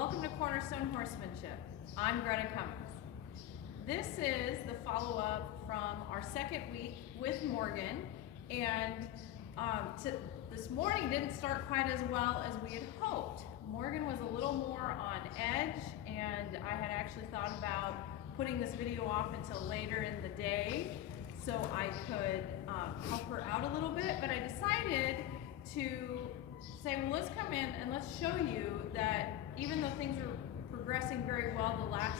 Welcome to Cornerstone Horsemanship. I'm Greta Cummings. This is the follow-up from our second week with Morgan, and this morning didn't start quite as well as we had hoped. Morgan was a little more on edge, and I had actually thought about putting this video off until later in the day so I could help her out a little bit, but I decided to say, well, let's come in and let's show you that even though things are progressing very well the last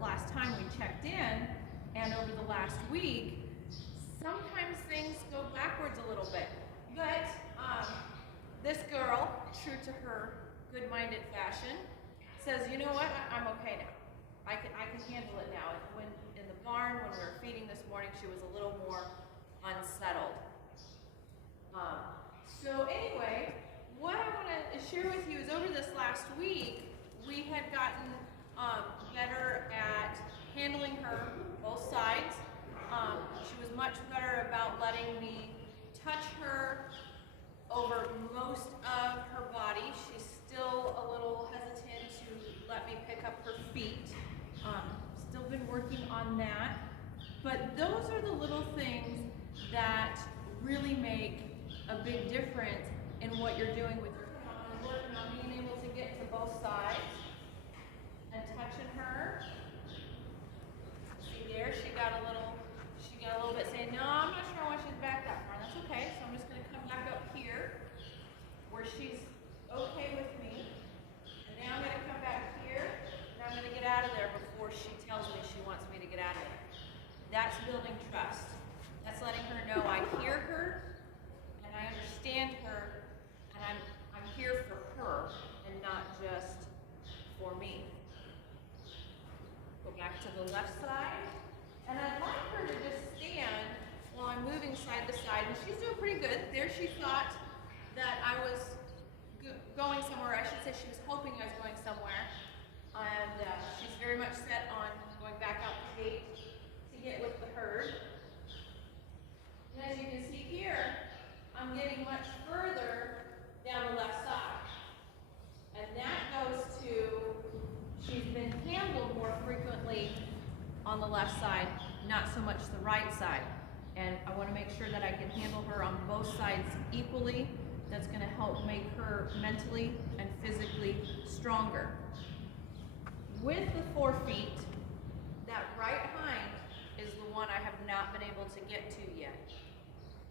last time we checked in and over the last week, sometimes things go backwards a little bit. But this girl, true to her good-minded fashion, says, you know what, I'm okay now. I can handle it now. When in the barn, when we were feeding this morning, she was a little more unsettled. So anyway, what I want to share with you is over this last week, we had gotten better at handling her both sides. She was much better about letting me touch her over most of her body. She's still a little hesitant to let me pick up her feet. Still been working on that. But those are the little things that really make a big difference in what you're doing with your child. I'm working on being able to get to both sides and touching her. See there, she got a little bit saying, no, I'm not sure why she's back that far. That's okay. So I'm just going to come back up here where she's okay with me. And now I'm going to come back here and I'm going to get out of there before she tells me she wants me to get out of there. That's building trust. That's letting her know I hear her and I understand her and I'm here for her and not just for me. Go back to the left side. And I'd like her to just stand while I'm moving side to side. And she's doing pretty good. There she thought that I was going somewhere. I should say she was hoping I was going somewhere. And she's very much set on going back out the gate to get with the herd. And as you can see here, I'm getting much further down the left side. And that goes to, she's been handled more frequently on the left side, not so much the right side. And I want to make sure that I can handle her on both sides equally. That's going to help make her mentally and physically stronger. With the forefeet, that right hind is the one I have not been able to get to yet.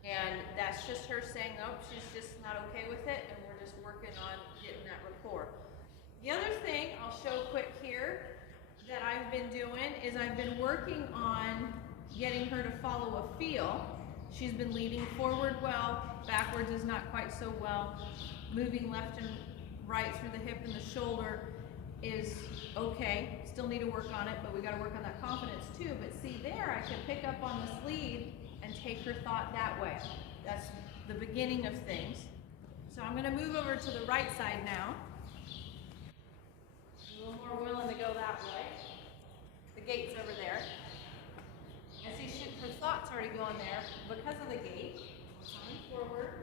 And that's just her saying, nope, she's just not okay with it, and we're just working on getting that rapport. The other thing I'll show quick here that I've been doing is I've been working on getting her to follow a feel. She's been leading forward well, backwards is not quite so well. Moving left and right through the hip and the shoulder is okay. Still need to work on it, but we got to work on that confidence too. But see there, I can pick up on this lead and take her thought that way. That's the beginning of things. So I'm going to move over to the right side now. A little more willing to go that way. The gate's over there. And see, her thought's already going there because of the gate. Coming forward.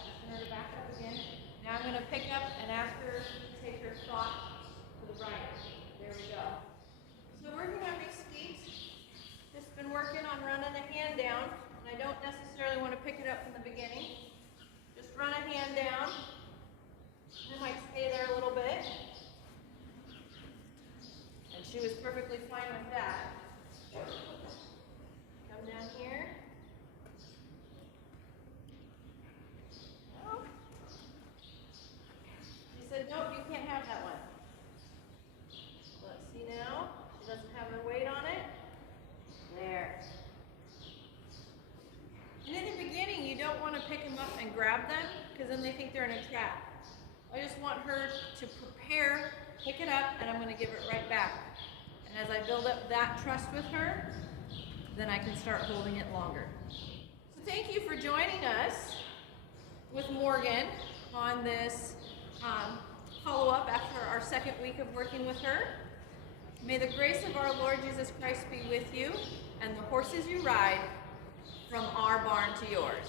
Asking her to back up again. Now I'm going to pick up and ask her to take her thought to the right. There we go. So working on these feet. Just been working on running a hand down. And I don't necessarily want to pick it up from the beginning. Just run a hand down. I might stay there a little bit. And she was perfectly fine with that. Come down here. Oh. She said, nope, you can't have that one. Let's see now. She doesn't have her weight on it. There. And in the beginning, you don't want to pick them up and grab them because then they think they're in a trap. I just want her to prepare, pick it up, and I'm going to give it right back. And as I build up that trust with her, then I can start holding it longer. So thank you for joining us with Morgan on this follow-up after our second week of working with her. May the grace of our Lord Jesus Christ be with you and the horses you ride from our barn to yours.